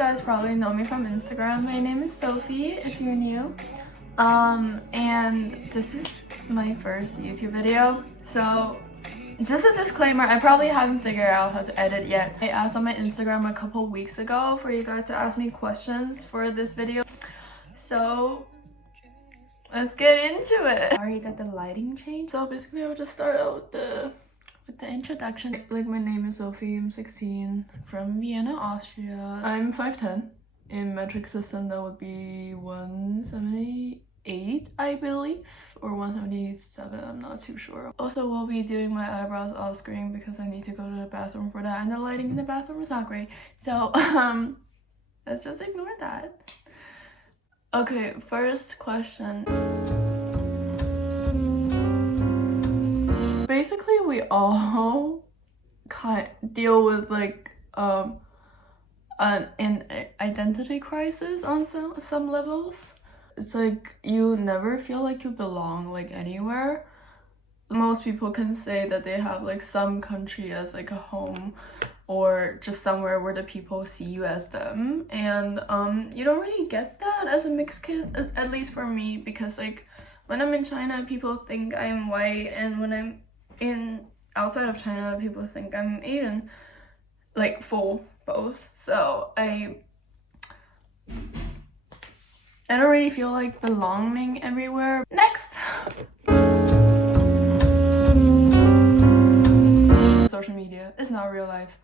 guys probably know me from Instagram. My name is Sophie, if you're new. And this is my first YouTube video. So just a disclaimer, I probably haven't figured out how to edit yet. I asked on my Instagram a couple weeks ago for you guys to ask me questions for this video. So let's get into it. Sorry that the lighting changed. So basically I'll just start out with the introduction. Like, my name is Sophie, I'm 16, from Vienna, Austria. I'm 5'10". In metric system that would be 178, I believe, or 177, I'm not too sure. Also, we'll be doing my eyebrows off screen because I need to go to the bathroom for that, and the lighting in the bathroom is not great. So let's just ignore that. Okay, first question. Basically, we all deal with like an identity crisis on some levels. It's like you never feel like you belong like anywhere. Most people can say that they have like some country as like a home or just somewhere where the people see you as them, and you don't really get that as a mixed kid, at least for me, because like when I'm in China people think I'm white, and when I'm outside of China people think I'm Asian, like full both. So I don't really feel like belonging everywhere. Next. Social media is not real life.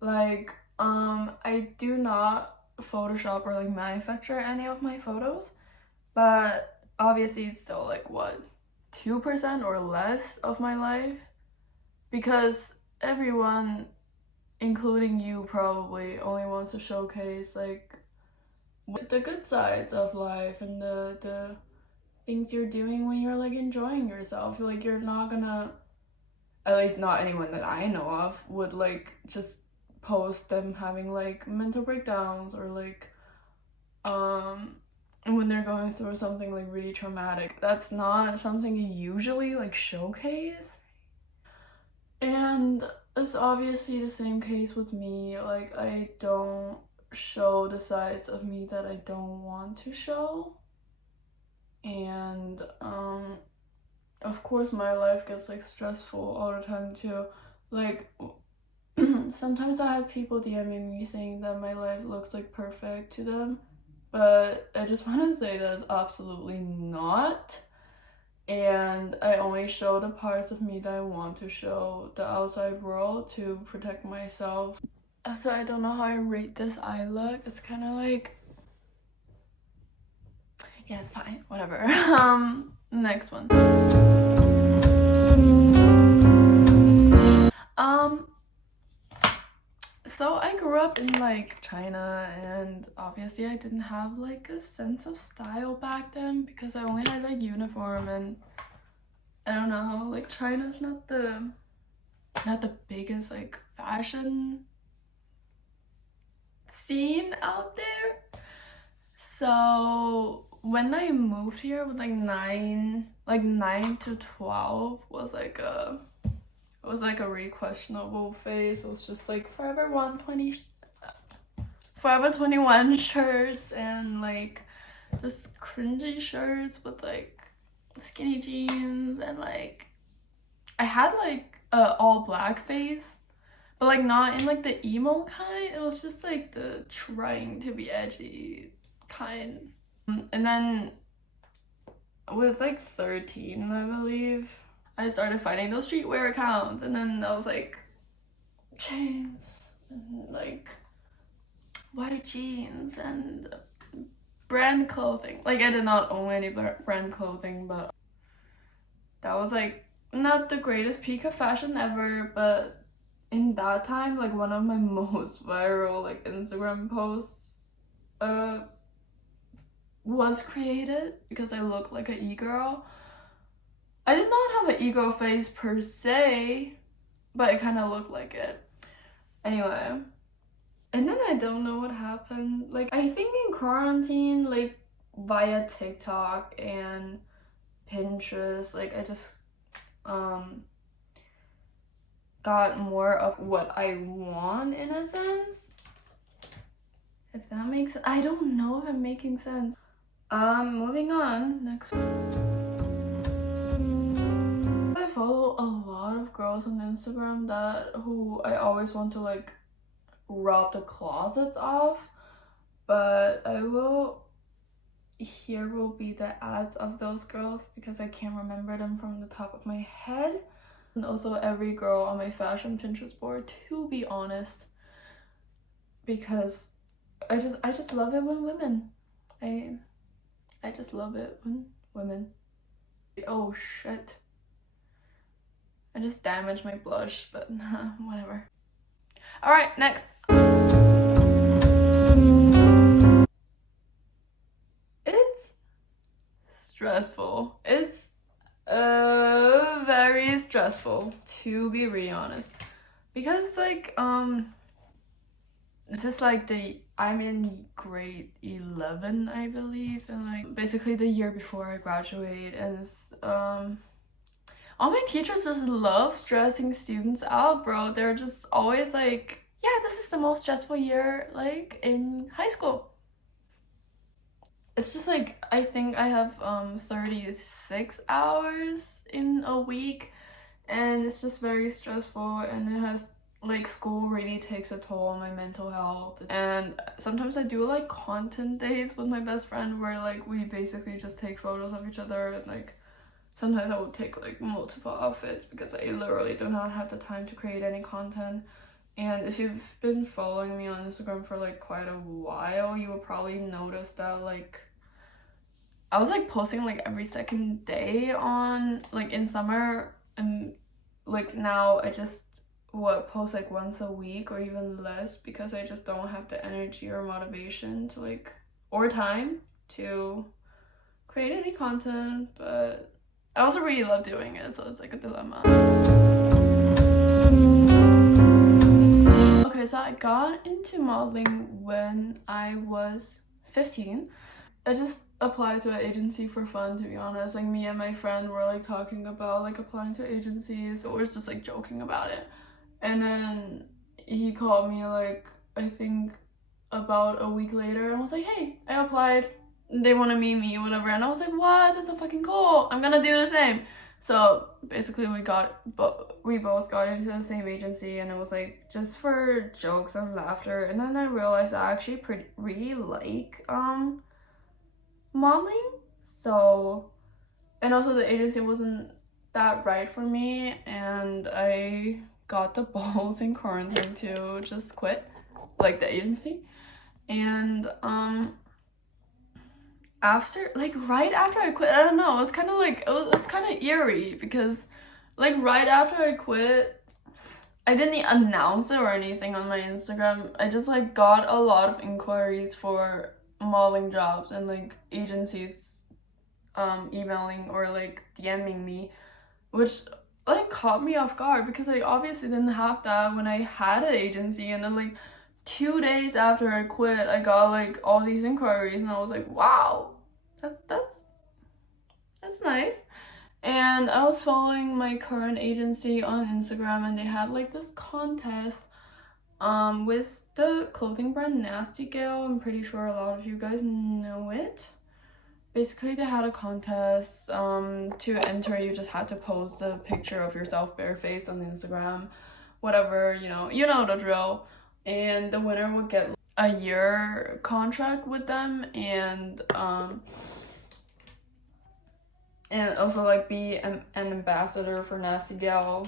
Like I do not Photoshop or like manufacture any of my photos, but obviously it's still like what, 2% or less of my life, because everyone, including you, probably only wants to showcase like the good sides of life and the things you're doing when you're like enjoying yourself. Like, you're not gonna, at least not anyone that I know of, would like just post them having like mental breakdowns or like when they're going through something like really traumatic. That's not something you usually like showcase. And it's obviously the same case with me. Like, I don't show the sides of me that I don't want to show. And of course my life gets like stressful all the time too. Like sometimes I have people DMing me saying that my life looks like perfect to them, but I just want to say that's absolutely not. And I only show the parts of me that I want to show the outside world to protect myself. So I don't know how I rate this eye look. It's kind of like, yeah, it's fine, whatever. Next one. So I grew up in like China, and obviously I didn't have like a sense of style back then because I only had like uniform, and I don't know, like China's not the biggest like fashion scene out there. So when I moved here with like 9 to 12 was like a really questionable phase. It was just like Forever 21 shirts and like just cringy shirts with like skinny jeans, and like I had like a all black phase, but like not in like the emo kind. It was just like the trying to be edgy kind. And then with like 13, I believe, I started finding those streetwear accounts, and then I was like, chains and like white jeans and brand clothing. Like, I did not own any brand clothing, but that was like not the greatest peak of fashion ever. But in that time, like one of my most viral like Instagram posts was created because I look like an e-girl. I did not have an e-girl face per se, but it kind of looked like it. Anyway, and then I don't know what happened. Like, I think in quarantine, like via TikTok and Pinterest, like I just got more of what I want in a sense. If that makes sense. I don't know if I'm making sense. Moving on. Next one. I follow a lot of girls on Instagram who I always want to like rob the closets of, but here will be the ads of those girls because I can't remember them from the top of my head. And also every girl on my fashion Pinterest board, to be honest, because I just love it when women. I just love it when women. Oh shit. I just damaged my blush, but whatever. Alright, next. It's stressful. It's very stressful, to be really honest. Because like this is like I'm in grade 11, I believe, and like basically the year before I graduate, and it's all my teachers just love stressing students out, bro. They're just always like, yeah, this is the most stressful year like in high school. It's just like I think I have 36 hours in a week, and it's just very stressful, and it has like school really takes a toll on my mental health. And sometimes I do like content days with my best friend where like we basically just take photos of each other, and like sometimes I would take like multiple outfits because I literally do not have the time to create any content. And if you've been following me on Instagram for like quite a while, you will probably notice that like I was like posting like every second day on like in summer, and like now I just post like once a week or even less because I just don't have the energy or motivation to like or time to create any content. But I also really love doing it, so it's like a dilemma. Okay, so I got into modeling when I was 15. I just applied to an agency for fun, to be honest. Like me and my friend were like talking about like applying to agencies, so we were just like joking about it. And then he called me like I think about a week later and was like, hey, I applied, they want to meet me or whatever. And I was like, what? That's so fucking cool, I'm gonna do the same. So basically we both got into the same agency, and it was like just for jokes and laughter. And then I realized I actually really like modeling. So, and also the agency wasn't that right for me, and I got the balls in quarantine to just quit like the agency. And after like right after I quit, I don't know, it was kind of like it was kind of eerie because like right after I quit, I didn't announce it or anything on my Instagram. I just like got a lot of inquiries for modeling jobs, and like agencies emailing or like DMing me, which like caught me off guard because I obviously didn't have that when I had an agency. And then like 2 days after I quit, I got like all these inquiries, and I was like, wow, that's nice. And I was following my current agency on Instagram, and they had like this contest with the clothing brand Nasty Gal. I'm pretty sure a lot of you guys know it. Basically, they had a contest. To enter, you just had to post a picture of yourself barefaced on Instagram, whatever, you know the drill. And the winner would get a year contract with them, and also like be an ambassador for Nasty Gal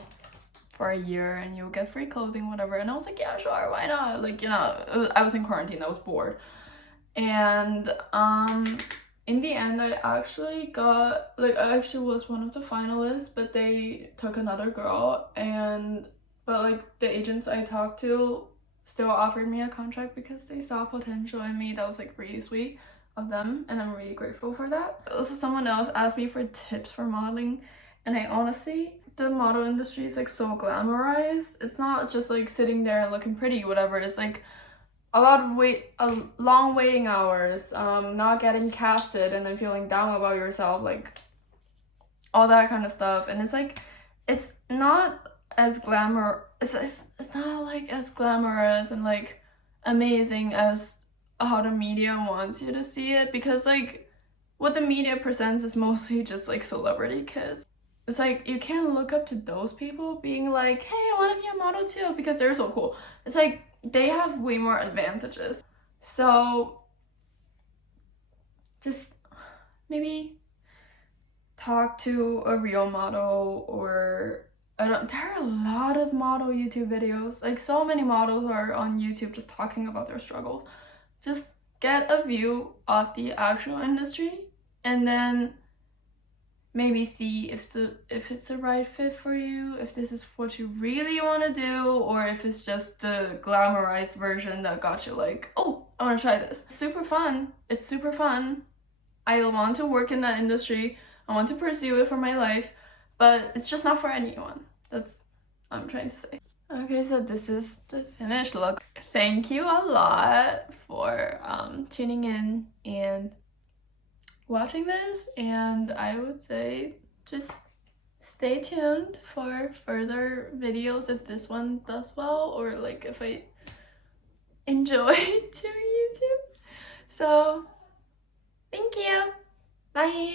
for a year, and you'll get free clothing, whatever. And I was like, yeah, sure, why not? Like, I was in quarantine, I was bored. And in the end, I actually was one of the finalists, but they took another girl. But like the agents I talked to still offered me a contract because they saw potential in me. That was like really sweet of them, and I'm really grateful for that. Also, someone else asked me for tips for modeling, and I honestly, the model industry is like so glamorized. It's not just like sitting there and looking pretty, whatever. It's like a long waiting hours, not getting casted and then feeling down about yourself, like all that kind of stuff. And it's like it's not as it's not like as glamorous and like amazing as how the media wants you to see it, because like what the media presents is mostly just like celebrity kids. It's like you can't look up to those people being like, hey, I want to be a model too because they're so cool. It's like they have way more advantages. So just maybe talk to a real model, or there are a lot of model YouTube videos. Like so many models are on YouTube just talking about their struggles. Just get a view of the actual industry and then maybe see if it's the right fit for you, if this is what you really want to do, or if it's just the glamorized version that got you like, oh, I want to try this. It's super fun. It's super fun. I want to work in that industry. I want to pursue it for my life, but it's just not for anyone. That's what I'm trying to say. Okay, so this is the finished look. Thank you a lot for tuning in and watching this, and I would say just stay tuned for further videos if this one does well, or like if I enjoy doing YouTube. So thank you. Bye.